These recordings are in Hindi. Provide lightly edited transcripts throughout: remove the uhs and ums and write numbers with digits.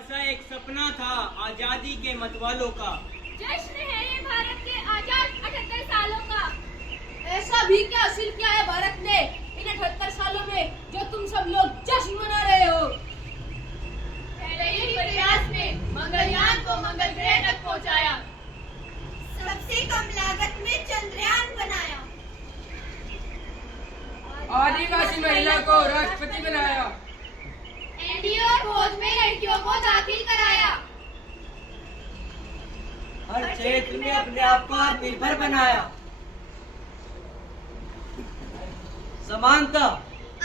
सा एक सपना था आजादी के मतवालों का। जश्न है ये भारत के आजाद 78 सालों का। ऐसा भी क्या हासिल किया है भारत ने इन 78 सालों में जो तुम सब लोग जश्न मना रहे हो। पहले ही प्रयास में मंगलयान को मंगल ग्रह तक पहुंचाया। सबसे कम लागत में चंद्रयान बनाया। आदिवासी महिला को राष्ट्रपति बनाया। एनडीए और फौज में लड़कियों को दाखिल कराया। हर क्षेत्र में अपने आप को आत्मनिर्भर बनाया। समानता,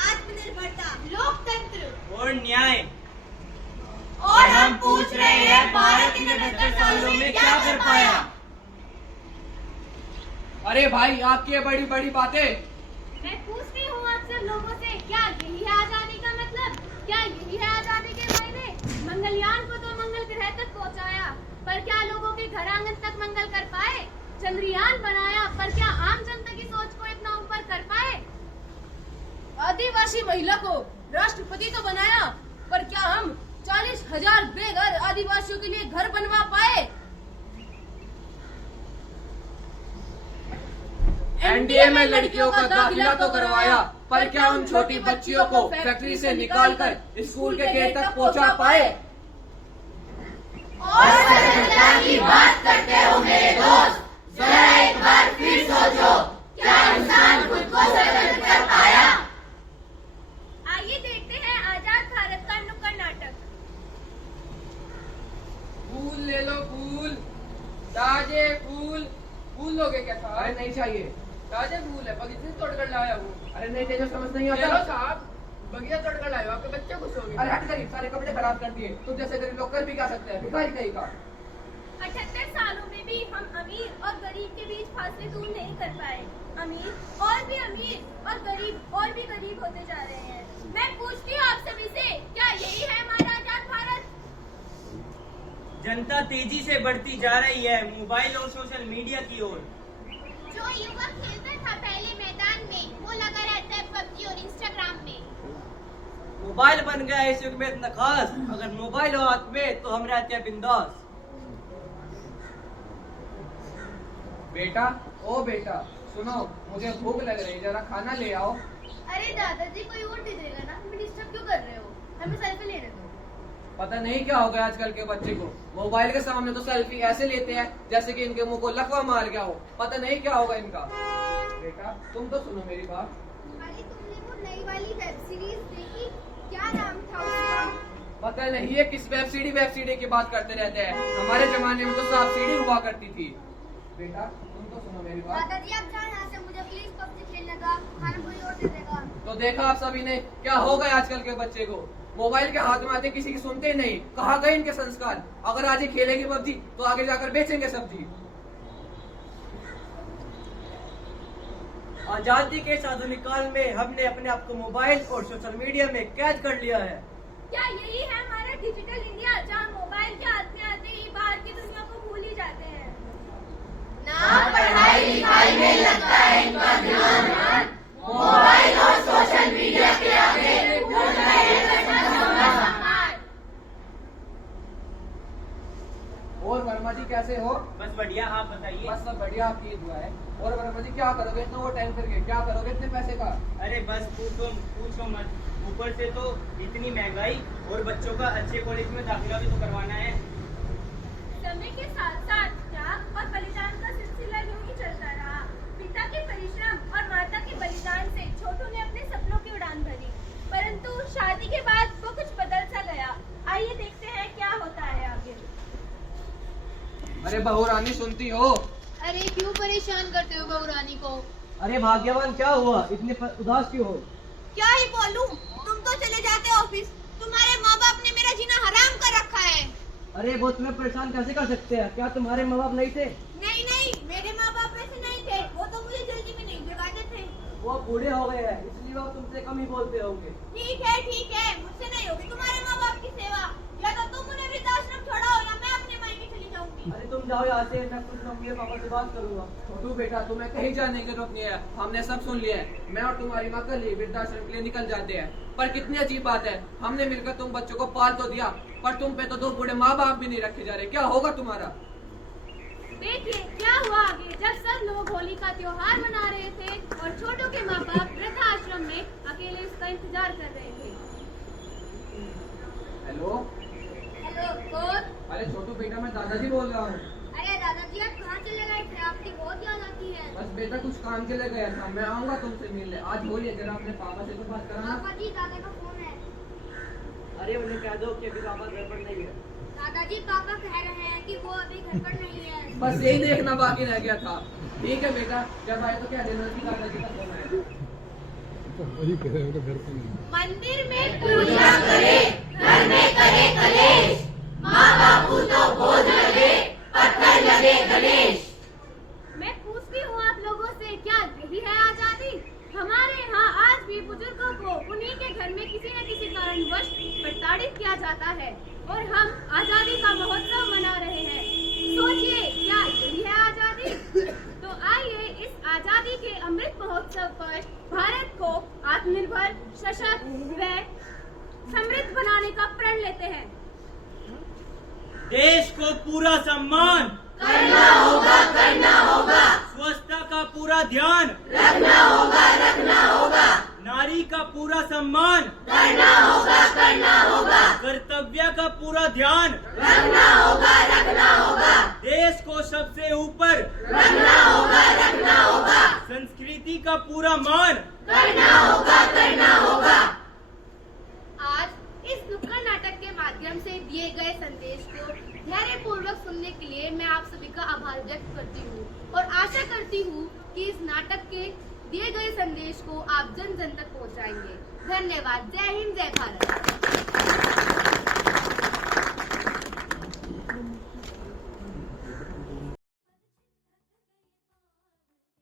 आत्मनिर्भरता, लोकतंत्र और न्याय। और हम पूछ रहे हैं भारत इन 78 सालों में क्या कर पाया। अरे भाई, आपकी ये बड़ी बड़ी बातें। मैं पूछती हूँ आप सब लोगों से, क्या यही है आजादी का मतलब? क्या यही है आजादी के मायने? मंगलयान को तो मंगल ग्रह तक पहुँचाया, पर क्या लोगों के घर आंगन तक मंगल कर पाए? चंद्रयान बनाया, पर क्या आम जनता की सोच को इतना ऊपर कर पाए? आदिवासी महिला को राष्ट्रपति तो बनाया, पर क्या हम 40,000 बेघर आदिवासियों के लिए घर बनवा पाए? एनडीए में लड़कियों का दाखिला तो करवाया, पर क्या उन छोटी बच्चियों को फैक्ट्री से निकालकर स्कूल के गेट तक पहुंचा पाए? और स्वतंत्रता की बात करते हो मेरे दोस्त, जरा एक बार फिर सोचो, क्या इंसान खुद को स्वतंत्र कर पाया? आइए देखते हैं आजाद भारत का नुक्कड़ नाटक। फूल ले लो फूल, ताजे फूल। फूल लोगे क्या साहब? अरे नहीं चाहिए, ताजे फूल है, बगीचे से तोड़कर लाया हूँ। अरे नहीं तेजो, समझ नहीं आता। चलो साहब, बगीचा तोड़कर लाए हो, आपके बच्चे खुश होंगे। अरे हट गरीब, सारे कपड़े खराब कर दिए। तुम जैसे गरीब लोग कर भी क्या सकते हैं, भिखारी कहीं का। 78 सालों में भी हम अमीर और गरीब के बीच फासले दूर नहीं कर पाए। अमीर और भी अमीर और गरीब होते जा रहे हैं। मैं पूछती हूँ आप सभी से, क्या यही है हमारा आजाद भारत? जनता तेजी से बढ़ती जा रही है मोबाइल और सोशल मीडिया की ओर। जो युवक खेलता था पहले मैदान में, वो लगा रहता है पबजी और इंस्टाग्राम में। मोबाइल बन गया इस युग में इतना खास, अगर मोबाइल हो हाथ में तो हम रहते हैं बिंदास। बेटा, ओ बेटा, सुनो, मुझे भूख लग रही है, जरा खाना ले आओ। अरे दादाजी, कोई और दे देगा ना, हमें डिस्टर्ब क्यों कर रहे हो? हमें सेल्फी लेने दो। पता नहीं क्या हो गया आजकल के बच्चे को, मोबाइल के सामने तो सेल्फी ऐसे लेते हैं जैसे कि इनके मुंह को लकवा मार गया हो। पता नहीं क्या होगा इनका। बेटा, तुम तो सुनो मेरी बात। अरे तुमने वो नई वाली वेब सीरीज देखी? क्या नाम था उसका? पता नहीं है किस वेब सीडी की बात करते रहते हैं। हमारे जमाने में तो सांप सीढ़ी हुआ करती थी। बेटा, तुम तो सुनो मेरी बात। दादाजी, आप जाओ यहाँ से, मुझे प्लीज पबजी खेलने का, खाना कोई और दे देगा। तो देखा आप सभी ने, क्या हो गया आजकल के बच्चे को, मोबाइल के हाथ में आते किसी की सुनते ही नहीं। कहाँ गए इनके संस्कार? अगर आज ही खेलेंगे पबजी तो आगे जाकर बेचेंगे सब्जी। आजादी के इस आधुनिक काल में हमने अपने आप को मोबाइल और सोशल मीडिया में कैद कर लिया है। क्या यही है हमारा डिजिटल इंडिया, जहाँ मोबाइल के हाथ में आते ही बाहर की दुनिया को भूल ही जाते हैं? ना पढ़ाई लिखाई में लगता है इनका ध्यान, मोबाइल और सोशल मीडिया के आगे भूल गए हैं संस्कार। और वर्मा जी कैसे हो? बस बढ़िया, आप बताइए। बस सब बढ़िया, आपकी दुआ है। और वर्मा जी क्या करोगे इतना वो टाइम करके, क्या करोगे इतने पैसे का? अरे बस पूछो मत, ऊपर से तो इतनी महंगाई और बच्चों का अच्छे कॉलेज में दाखिला भी तो करवाना है। समय के साथ साथ त्याग और बलिदान का सिलसिला यूं ही चलता रहा। पिता के परिश्रम और माता के बलिदान से छोटू ने अपने सपनों की उड़ान भरी, परंतु शादी के बाद वो कुछ बदल सा गया। आइए देखते हैं क्या होता है आगे। अरे बहू रानी, सुनती हो? अरे क्यों परेशान करते हो बहू रानी को? अरे भाग्यवान, क्या हुआ, इतने उदास क्यों हो? क्या ही बोलूं, तुम तो चले जाते ऑफिस, तुम्हारे माँ बाप ने मेरा जीना हराम कर रखा है। अरे वो तुम्हें परेशान कैसे कर सकते हैं? क्या तुम्हारे माँ बाप नहीं थे? नहीं नहीं, मेरे माँ बाप ऐसे नहीं थे, वो तो मुझे जल्दी में नहीं जगाते थे। वो बूढ़े हो गए हैं, इसलिए वो तुमसे कम ही बोलते होंगे। ठीक है, मुझसे नहीं होगी तुम्हारे माँ बाप की सेवा। या तो तुम उन्हें वृद्धाश्रम छोड़ाओ या मैं अपने मायके चली जाऊंगी। अरे तुम जाओ यहाँ से, मैं कुछ मम्मी पापा से बात करूंगा। छोटू बेटा, तुम्हें कहीं जाने की जरूरत नहीं है, हमने सब सुन लिया है। मैं और तुम्हारी माँ कल ही वृद्धाश्रम के लिए निकल जाते हैं। पर कितनी अजीब बात है, हमने मिलकर तुम बच्चों को पाल तो दिया, पर तुम पे तो 2 बूढ़े माँ बाप भी नहीं रखे जा रहे, क्या होगा तुम्हारा? देखिए क्या हुआ आगे, जब सब लोग होली का त्योहार मना रहे थे और छोटू के माँ बाप वृद्धाश्रम में अकेले उसका इंतजार कर रहे थे। हेलो हेलो कौन? अरे छोटू बेटा, मैं दादाजी बोल रहा हूँ। अरे दादाजी आप कहाँ चले गए थे? आपकी बहुत याद आती है। बस बेटा कुछ काम के लिए गया था, मैं आऊंगा तुमसे मिलने। आज होली है, जरा अपने पापा से तो बात कराना। पापा जी दादा का फोन है। अरे उन्हें कह दो कि अभी पापा घर पर नहीं है। दादाजी पापा कह रहे हैं कि वो अभी घर पर नहीं है। बस यही देखना बाकी रह गया था। ठीक है बेटा, जब आए तो क्या देना कि दादाजी का फोन आया। मंदिर में पूजा करे, घर में करे कलेश, माँ बापू तो बोझ लगे, पत्थर लगे गणेश। मैं पूछती हूँ आप लोगों से, क्या यही है आजादी? हमारे यहाँ आज भी बुजुर्गों को उन्हीं के घर में किसी न किसी कारणवश प्रताड़ित किया जाता है और हम आजादी का महोत्सव मना रहे हैं। सोचिए, क्या यही है आजादी? तो आइए इस आजादी के अमृत महोत्सव पर भारत को आत्मनिर्भर, सशक्त व समृद्ध बनाने का प्रण लेते हैं। देश को पूरा सम्मान करना होगा, करना होगा, स्वच्छता का पूरा ध्यान रखना होगा, रखना होगा, नारी का पूरा सम्मान करना होगा, करना होगा, कर्तव्य का पूरा ध्यान रखना होगा, रखना होगा, देश को सबसे ऊपर रखना होगा, रखना होगा, संस्कृति का पूरा मान करना होगा, करना होगा। आज इस नुक्कड़ नाटक के माध्यम से दिए गए संदेश को धैर्यपूर्वक सुनने के लिए मैं आप सभी का आभार व्यक्त करती हूँ और आशा करती हूँ कि इस नाटक के दिए गए संदेश को आप जन जन तक पहुँचाएंगे। धन्यवाद। जय हिंद, जय भारत।